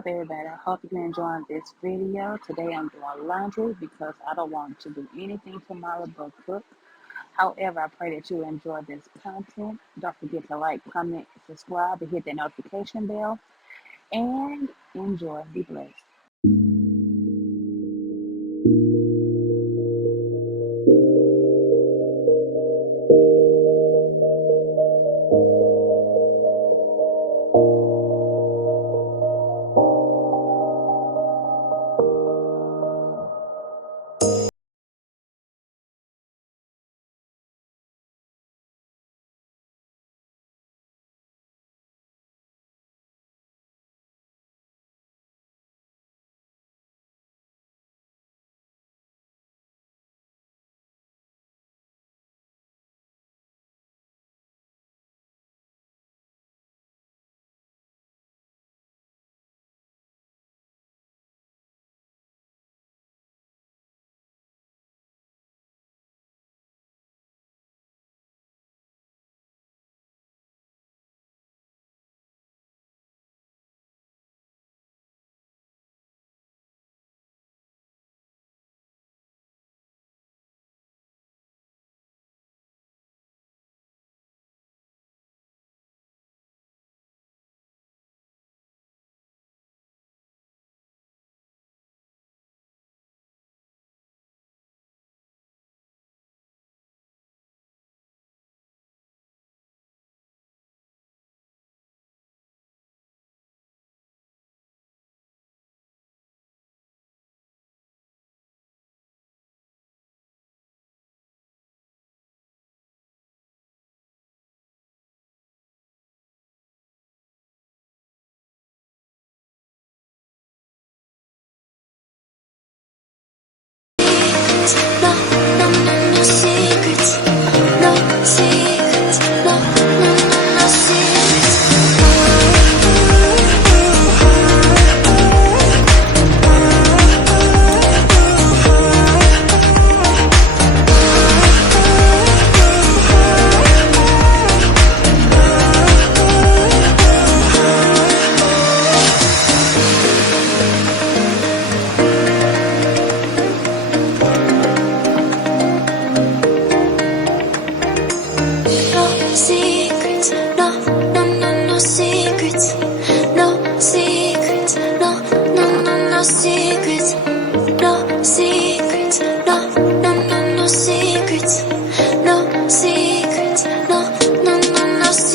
up, everybody? I hope you're enjoying this video. Today I'm doing laundry because I don't want to do anything tomorrow but cook. However, I pray that you enjoy this content. Don't forget to like, comment, subscribe, and hit that notification bell. And enjoy. Be blessed. Secrets, no secrets, no secrets.